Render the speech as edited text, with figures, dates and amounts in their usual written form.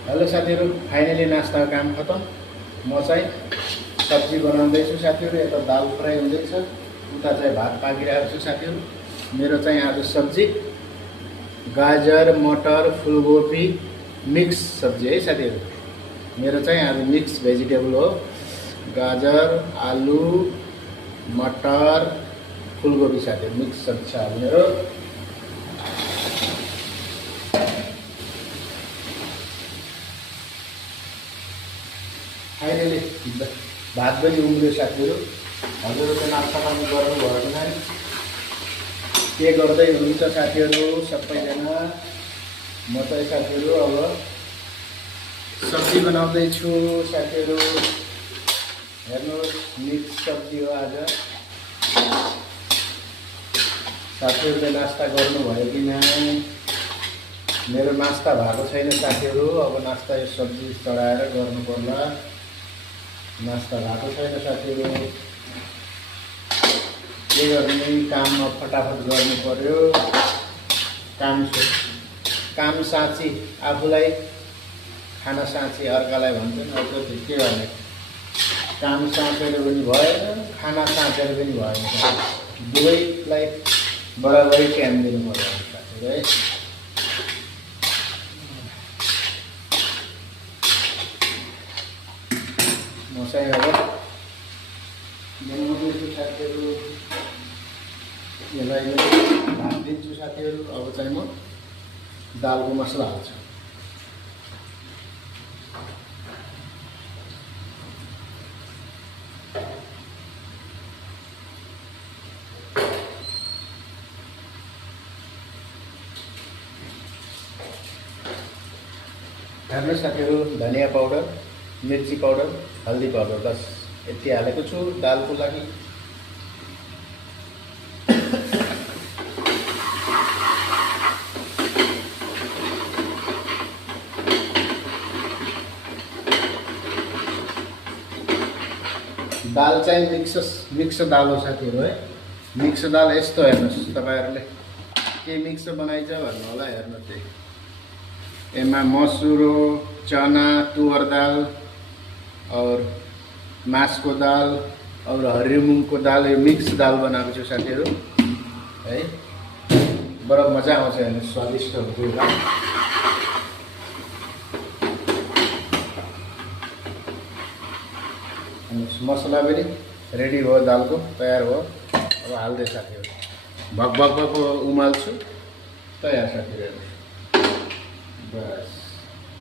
Hello साथीहरु, finally नास्ताको काम खतम। म चाहिँ सब्जी बनाउँदैछु साथीहरु। यता दाल फ्राई हुँदैछ, उता चाहिँ भात पाकिरहेको छु साथीहरु। मेरो चाहिँ आज सब्जी गाजर मटर फुलकोपी मिक्स सब्जी है साथीहरु। मेरो चाहिँ आज मिक्स भेजिटेबल हो। गाजर आलु मटर फुलकोपी साथीहरु मिक्स सब्जी छ आज मेरो। फाइनली भात पनि उम्ल्यो साथीहरु। हजुरहरुले नास्ता पानी गर्नु भयो भने के गर्दै हुनुहुन्छ साथीहरु सबैजना? म चाहिँ साथीहरु अब सब्जी बनाउँदै छु साथीहरु। हेर्नुहोस् मिक्स सब्जी हो आज। साथीहरुले नास्ता गर्नु भयो कि नै? मेरो नास्ता भएको छैन साथीहरु। अब नास्ता यो सब्जी चढाएर गर्नु पर्ला। नास्ता भएको छैन साथीहरु। के गर्ने, काममा फटाफट गर्नु पर्यो। काम साँची आफूलाई, खाना साँची अर्कालाई भन्छन्। अब के गर्ने, काम साँचेर पनि भएन, खाना साँचेर पनि भएन। दुवैलाई बराबरै टाइम दिनु पर्यो साथीहरु है। म चाहिँ अब बनाउँदैछु साथीहरु। यसलाई भात दिन्छु साथीहरु। अब चाहिँ म दालको मसला हाल्छु। हेर्नुहोस् साथीहरु, धनिया पाउडर मिर्ची पाउडर हल्दी पाउडर बस यति हालेको छु दालको लागि। दाल चाहिँ मिक्स दाल हो साथीहरु है। मिक्स दाल यस्तो हेर्नुहोस्, तपाईहरुले के मिक्स बनाइछ भन्नु होला। हेर्नुहोस् है, यसमा मसुर चना तुअर दाल और मासको दाल और हरियो मुंगको दाल, यो मिक्स दाल बनाएको छु साथीहरु है। बडा मजा आउँछ हेर्नु, स्वादिष्ट हुन्छ यो दाल। मसला पनि रेडी भयो, दालको तयार भयो। अब हाल्दै साथीहरु भक भक भक उमाल्छु। तयार साथीहरु बस।